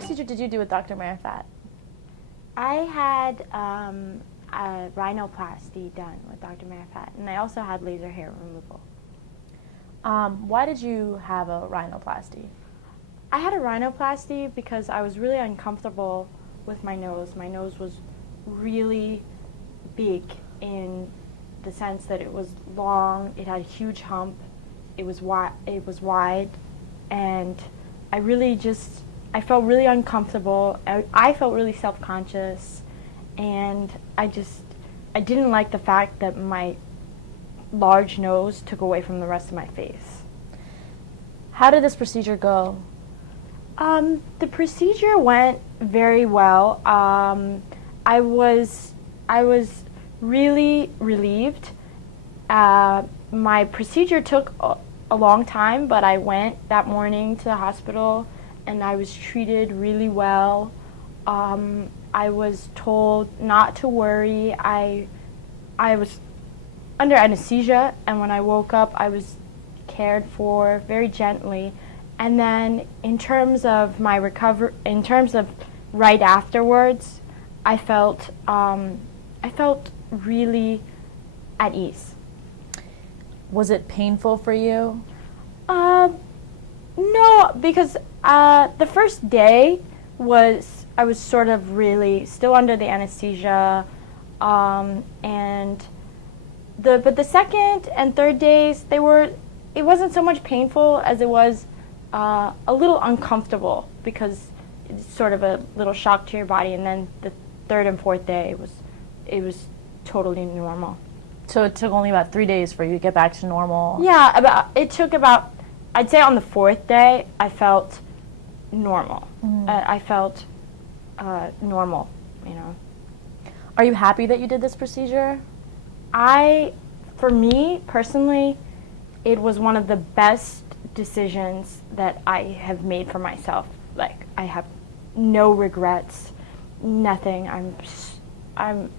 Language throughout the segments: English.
procedure did you do with Dr. Marifat? I had a rhinoplasty done with Dr. Marifat, and I also had laser hair removal. Why did you have a rhinoplasty? I had a rhinoplasty because I was really uncomfortable with my nose. My nose was really big in the sense that it was long, it had a huge hump, it was wide, and I felt really uncomfortable. I felt really self-conscious, and I didn't like the fact that my large nose took away from the rest of my face. How did this procedure go? The procedure went very well. I was really relieved. My procedure took a long time, but I went that morning to the hospital and I was treated really well. I was told not to worry. I was under anesthesia, and when I woke up, I was cared for very gently. And then in terms of my recovery, in terms of right afterwards, I felt really at ease. Was it painful for you? No, because the first day I was sort of really still under the anesthesia, but the second and third days it wasn't so much painful as it was a little uncomfortable, because it's sort of a little shock to your body, and then the third and fourth day it was totally normal. So it took only about 3 days for you to get back to normal? Yeah, I'd say on the fourth day I felt normal. I felt normal, you know. Are you happy that you did this procedure? For me personally, it was one of the best decisions that I have made for myself. Like, I have no regrets, nothing. I'm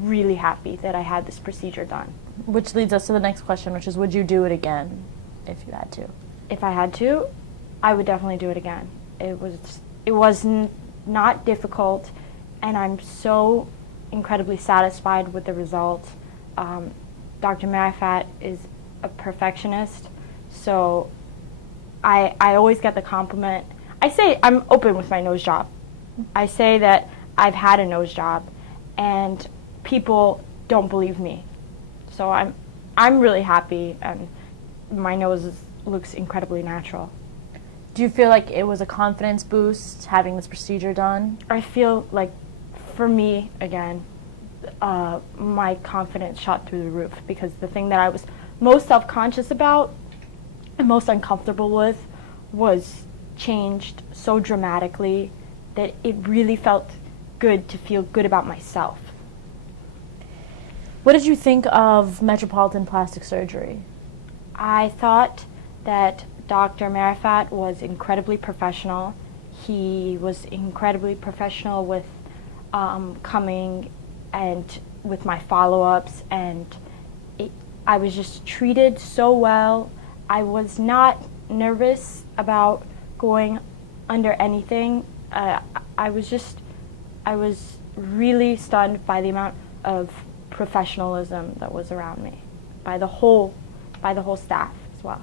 really happy that I had this procedure done. Which leads us to the next question, which is, would you do it again if you had to? If I had to, I would definitely do it again. It was not difficult, and I'm so incredibly satisfied with the result. Dr. Marifat is a perfectionist, so I always get the compliment. I say I'm open with my nose job. I say that I've had a nose job, and people don't believe me. So I'm really happy, and my nose looks incredibly natural. Do you feel like it was a confidence boost having this procedure done? I feel like, for me, again, my confidence shot through the roof, because the thing that I was most self-conscious about and most uncomfortable with was changed so dramatically that it really felt good to feel good about myself. What did you think of Metropolitan Plastic Surgery? I thought that Dr. Marifat was incredibly professional. He was incredibly professional with coming and with my follow-ups, and I was just treated so well. I was not nervous about going under anything. I was really stunned by the amount of professionalism that was around me, by the whole staff as well.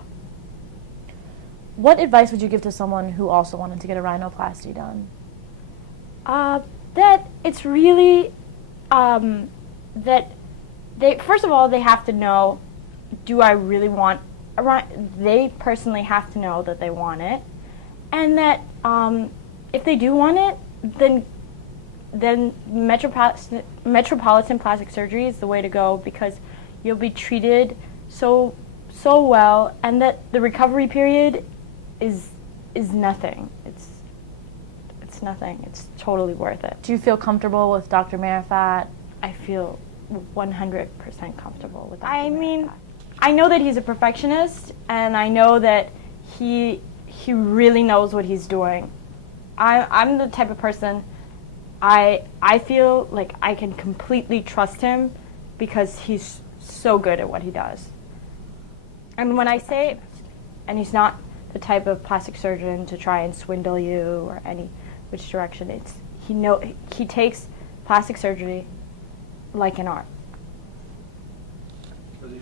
What advice would you give to someone who also wanted to get a rhinoplasty done? That it's really that first of all, they have to know, do I really want they personally have to know that they want it, and that if they do want it, then Metropolitan Plastic Surgery is the way to go, because you'll be treated so well, and that the recovery period is nothing. It's nothing. It's totally worth it. Do you feel comfortable with Dr. Marifat? I feel 100% comfortable with Dr. Marifat. I know that he's a perfectionist, and I know that he really knows what he's doing. I'm the type of person, I feel like I can completely trust him, because he's so good at what he does. And when I say, and he's not the type of plastic surgeon to try and swindle you or which direction. He takes plastic surgery like an art. Does he